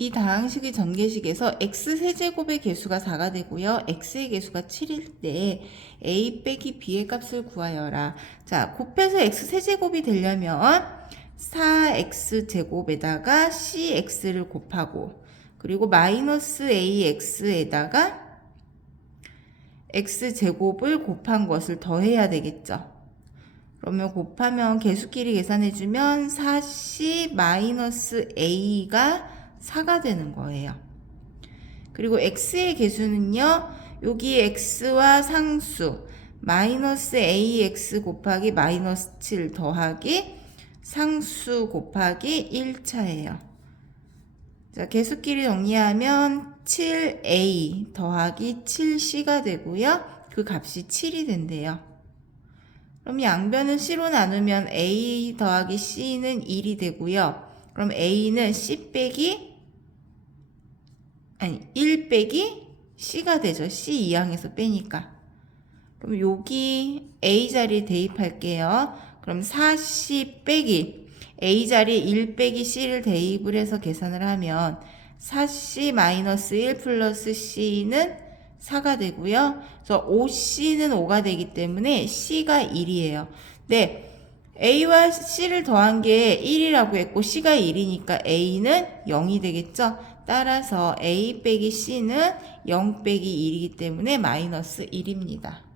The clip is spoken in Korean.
이 다항식의 전개식에서 x 세제곱의 개수가 4가 되고요. x의 개수가 7일 때 a 빼기 b의 값을 구하여라. 자, 곱해서 x 세제곱이 되려면 4x 제곱에다가 cx를 곱하고 그리고 마이너스 ax에다가 x 제곱을 곱한 것을 더해야 되겠죠. 그러면 곱하면 개수끼리 계산해주면 4c 마이너스 a가 4가 되는 거예요. 그리고 x의 개수는요. 여기 x와 상수 마이너스 ax 곱하기 마이너스 7 더하기 상수 곱하기 1차예요. 자, 개수끼리 정리하면 7a 더하기 7c가 되고요. 그 값이 7이 된대요. 그럼 양변을 c로 나누면 a 더하기 c는 1이 되고요. 그럼 a는 c 빼기 아니 1 빼기 c가 되죠. c 이항에서 빼니까. 그럼 여기 a 자리에 대입할게요. 그럼 4c 빼기 a 자리에 1 빼기 c를 대입을 해서 계산을 하면 4c 마이너스 1 플러스 c는 4가 되고요. 그래서 5c는 5가 되기 때문에 c가 1이에요. 네. a와 c를 더한 게 1이라고 했고 c가 1이니까 a는 0이 되겠죠. 따라서 a 빼기 c는 0 빼기 1이기 때문에 마이너스 1입니다.